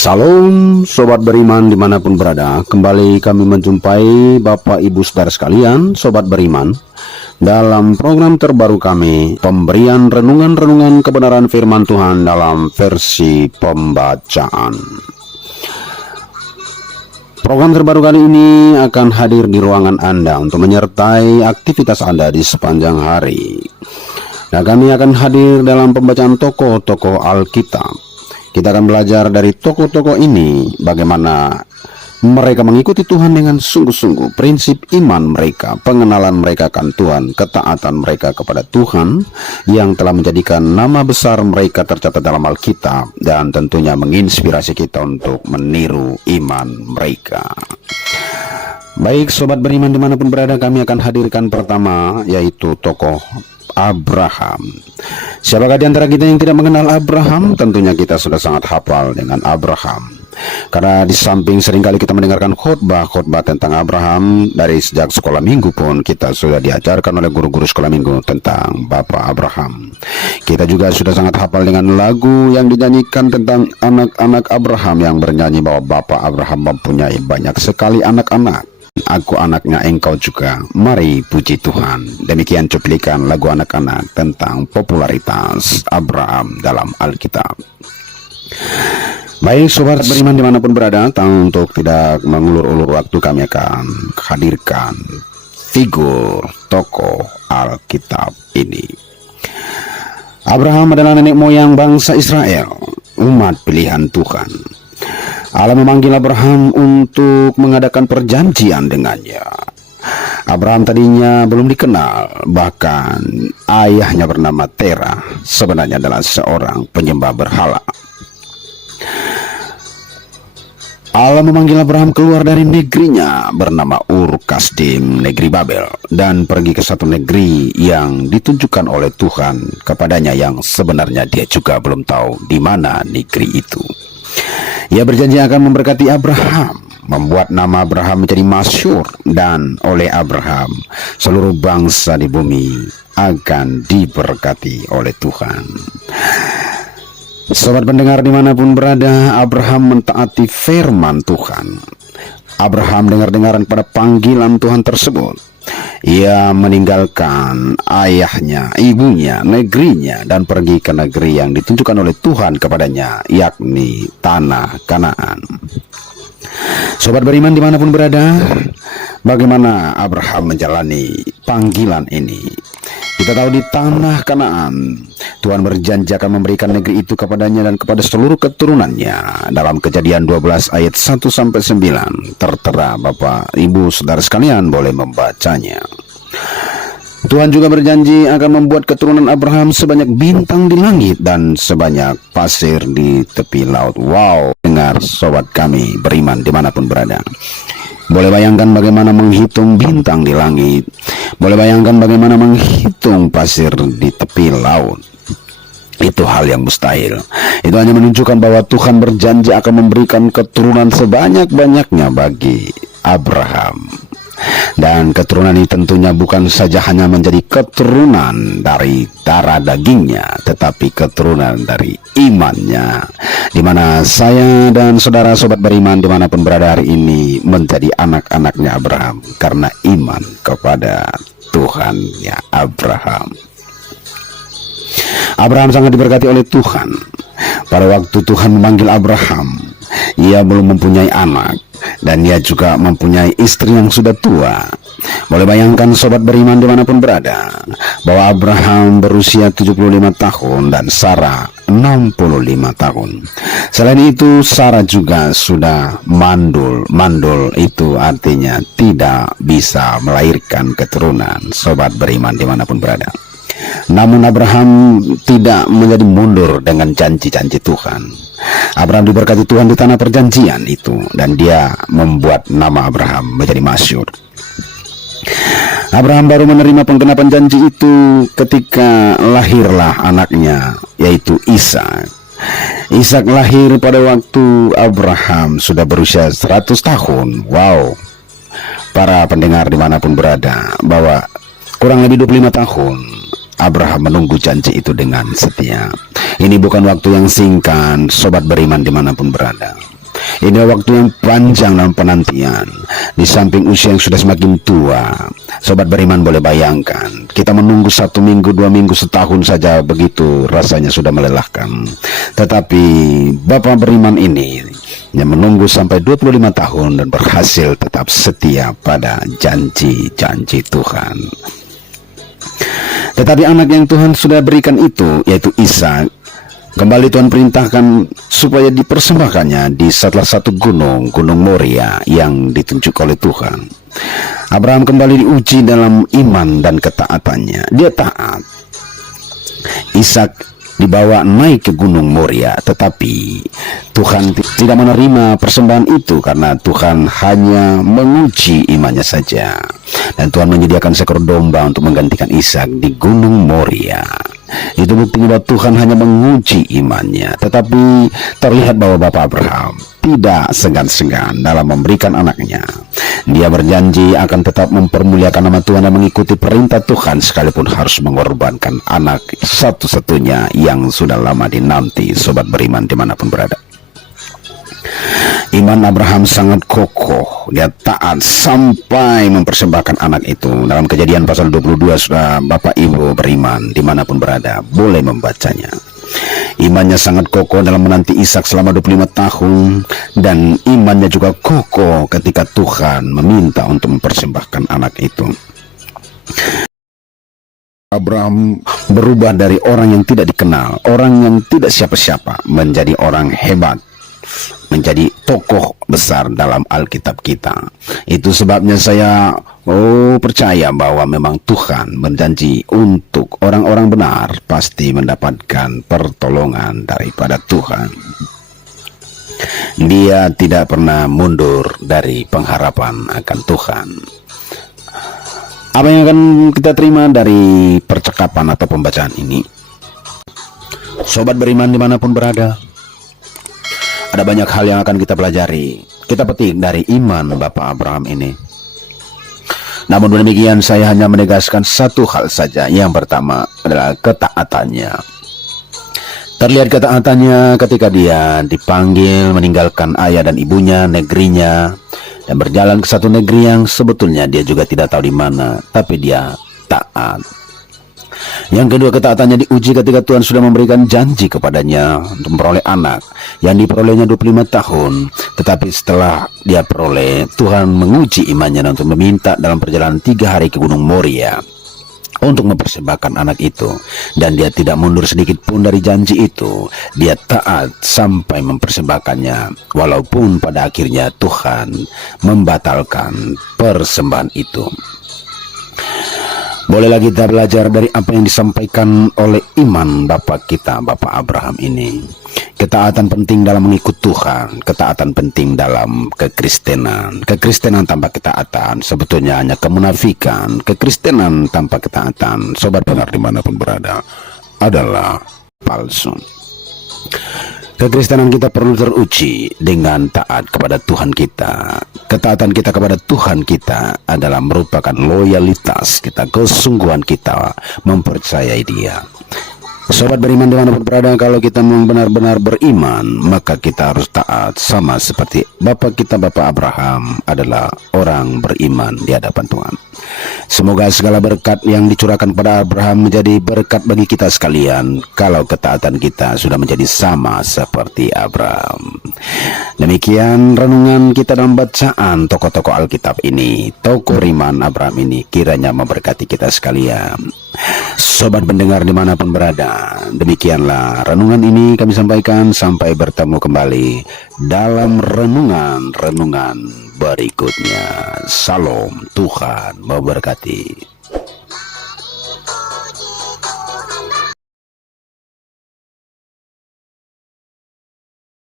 Salam Sobat Beriman dimanapun berada. Kembali kami menjumpai Bapak Ibu Saudara sekalian, Sobat Beriman, dalam program terbaru kami, pemberian renungan-renungan kebenaran firman Tuhan dalam versi pembacaan. Program terbaru kali ini akan hadir di ruangan Anda untuk menyertai aktivitas Anda di sepanjang hari. Nah, kami akan hadir dalam pembacaan tokoh-tokoh Alkitab. Kita akan belajar dari tokoh-tokoh ini bagaimana mereka mengikuti Tuhan dengan sungguh-sungguh, prinsip iman mereka, pengenalan mereka akan Tuhan, ketaatan mereka kepada Tuhan yang telah menjadikan nama besar mereka tercatat dalam Alkitab, dan tentunya menginspirasi kita untuk meniru iman mereka. Baik Sobat Beriman dimanapun berada, kami akan hadirkan pertama yaitu tokoh Abraham. Siapakah di antara kita yang tidak mengenal Abraham? Tentunya kita sudah sangat hafal dengan Abraham, karena di samping seringkali kita mendengarkan khotbah tentang Abraham, dari sejak sekolah minggu pun kita sudah diajarkan oleh guru-guru sekolah minggu tentang Bapak Abraham. Kita juga sudah sangat hafal dengan lagu yang dinyanyikan tentang anak-anak Abraham, yang bernyanyi bahwa Bapak Abraham mempunyai banyak sekali anak-anak. Aku anaknya, engkau juga, mari puji Tuhan. Demikian cuplikan lagu anak-anak tentang popularitas Abraham dalam Alkitab. Baik Sobat Beriman dimanapun berada, untuk tidak mengulur-ulur waktu, kami akan hadirkan figur tokoh Alkitab ini. Abraham adalah nenek moyang bangsa Israel, umat pilihan Tuhan. Allah memanggil Abraham untuk mengadakan perjanjian dengannya. Abraham tadinya belum dikenal, bahkan ayahnya bernama Terah sebenarnya adalah seorang penyembah berhala. Allah memanggil Abraham keluar dari negerinya bernama Ur Kasdim, negeri Babel, dan pergi ke satu negeri yang ditunjukkan oleh Tuhan kepadanya, yang sebenarnya dia juga belum tahu di mana negeri itu. Ia berjanji akan memberkati Abraham, membuat nama Abraham menjadi masyhur, dan oleh Abraham seluruh bangsa di bumi akan diberkati oleh Tuhan. Sobat pendengar dimanapun berada, Abraham mentaati firman Tuhan. Abraham dengar-dengaran pada panggilan Tuhan tersebut. Ia meninggalkan ayahnya, ibunya, negerinya, dan pergi ke negeri yang ditunjukkan oleh Tuhan kepadanya, yakni tanah Kanaan. Sobat Beriman dimanapun berada, bagaimana Abraham menjalani panggilan ini? Kita tahu di tanah Kanaan, Tuhan berjanji akan memberikan negeri itu kepadanya dan kepada seluruh keturunannya. Dalam Kejadian 12 ayat 1-9 tertera. Bapak, Ibu, Saudara sekalian boleh membacanya. Tuhan juga berjanji akan membuat keturunan Abraham sebanyak bintang di langit dan sebanyak pasir di tepi laut. Wow, dengar sobat kami beriman dimanapun berada. Boleh bayangkan bagaimana menghitung bintang di langit. Boleh bayangkan bagaimana menghitung pasir di tepi laut. Itu hal yang mustahil. Itu hanya menunjukkan bahwa Tuhan berjanji akan memberikan keturunan sebanyak-banyaknya bagi Abraham. Dan keturunan ini tentunya bukan saja hanya menjadi keturunan dari darah dagingnya, tetapi keturunan dari imannya, di mana saya dan saudara sobat beriman dimanapun berada hari ini menjadi anak-anaknya Abraham karena iman kepada Tuhan ya Abraham. Abraham sangat diberkati oleh Tuhan. Pada waktu Tuhan memanggil Abraham, ia belum mempunyai anak, dan ia juga mempunyai istri yang sudah tua. Boleh bayangkan sobat beriman dimanapun berada, bahwa Abraham berusia 75 tahun dan Sarah 65 tahun. Selain itu, Sarah juga sudah mandul. Mandul itu artinya tidak bisa melahirkan keturunan, sobat beriman dimanapun berada. Namun Abraham tidak menjadi mundur dengan janji-janji Tuhan. Abraham diberkati Tuhan di tanah perjanjian itu, dan dia membuat nama Abraham menjadi masyhur. Abraham baru menerima penggenapan janji itu ketika lahirlah anaknya, yaitu Ishak. Ishak lahir pada waktu Abraham sudah berusia 100 tahun. Wow, para pendengar dimanapun berada, bahwa kurang lebih 25 tahun Abraham menunggu janji itu dengan setia. Ini bukan waktu yang singkat, sobat beriman dimanapun berada. Ini waktu yang panjang dalam penantian. Di samping usia yang sudah semakin tua, sobat beriman boleh bayangkan, kita menunggu 1 minggu, 2 minggu, setahun saja begitu rasanya sudah melelahkan. Tetapi Bapak beriman ini yang menunggu sampai 25 tahun dan berhasil tetap setia pada janji-janji Tuhan. Tetapi anak yang Tuhan sudah berikan itu, yaitu Ishak, kembali Tuhan perintahkan supaya dipersembahkannya di salah satu gunung, Gunung Moria yang ditunjuk oleh Tuhan. Abraham kembali diuji dalam iman dan ketaatannya. Dia taat. Ishak dibawa naik ke Gunung Moria, tetapi Tuhan tidak menerima persembahan itu karena Tuhan hanya menguji imannya saja. Dan Tuhan menyediakan seekor domba untuk menggantikan Ishak di Gunung Moria. Itu buktinya bahwa Tuhan hanya menguji imannya. Tetapi terlihat bahwa Bapak Abraham tidak segan-segan dalam memberikan anaknya. Dia berjanji akan tetap mempermuliakan nama Tuhan dan mengikuti perintah Tuhan sekalipun harus mengorbankan anak satu-satunya yang sudah lama dinanti, sobat beriman dimanapun berada. Iman Abraham sangat kokoh. Dia taat sampai mempersembahkan anak itu. Dalam Kejadian pasal 22, sudah Bapak Ibu beriman dimanapun berada boleh membacanya. Imannya sangat kokoh dalam menanti Ishak selama 25 tahun. Dan imannya juga kokoh ketika Tuhan meminta untuk mempersembahkan anak itu. Abraham berubah dari orang yang tidak dikenal, orang yang tidak siapa-siapa, menjadi orang hebat, menjadi tokoh besar dalam Alkitab kita. Itu sebabnya saya percaya bahwa memang Tuhan berjanji untuk orang-orang benar pasti mendapatkan pertolongan daripada Tuhan. Dia tidak pernah mundur dari pengharapan akan Tuhan. Apa yang akan kita terima dari percakapan atau pembacaan ini? Sobat beriman dimanapun berada, ada banyak hal yang akan kita pelajari, kita petik dari iman Bapak Abraham ini. Namun demikian saya hanya menegaskan satu hal saja. Yang pertama adalah ketaatannya. Terlihat ketaatannya ketika dia dipanggil meninggalkan ayah dan ibunya, negerinya, dan berjalan ke satu negeri yang sebetulnya dia juga tidak tahu di mana, tapi dia taat. Yang kedua, ketaatannya diuji ketika Tuhan sudah memberikan janji kepadanya untuk memperoleh anak yang diperolehnya 25 tahun. Tetapi setelah dia peroleh, Tuhan menguji imannya untuk meminta dalam perjalanan 3 hari ke Gunung Moria untuk mempersembahkan anak itu. Dan dia tidak mundur sedikit pun dari janji itu. Dia taat sampai mempersembahkannya, walaupun pada akhirnya Tuhan membatalkan persembahan itu. Bolehlah kita belajar dari apa yang disampaikan oleh iman Bapak kita, Bapak Abraham ini. Ketaatan penting dalam mengikut Tuhan, ketaatan penting dalam kekristenan. Kekristenan tanpa ketaatan sebetulnya hanya kemunafikan. Kekristenan tanpa ketaatan, sobat benar dimanapun berada, adalah palsu. Kekristenan kita perlu teruji dengan taat kepada Tuhan kita. Ketaatan kita kepada Tuhan kita adalah merupakan loyalitas kita, kesungguhan kita mempercayai Dia. Sobat beriman dimanapun berada, kalau kita memang benar-benar beriman, maka kita harus taat sama seperti Bapak kita, Bapak Abraham adalah orang beriman di hadapan Tuhan. Semoga segala berkat yang dicurahkan kepada Abraham menjadi berkat bagi kita sekalian, kalau ketaatan kita sudah menjadi sama seperti Abraham. Demikian renungan kita dalam bacaan tokoh-tokoh Alkitab ini. Tokoh iman Abraham ini kiranya memberkati kita sekalian. Sobat pendengar dimanapun berada, demikianlah renungan ini kami sampaikan. Sampai bertemu kembali dalam renungan berikutnya. Salam, Tuhan memberkati.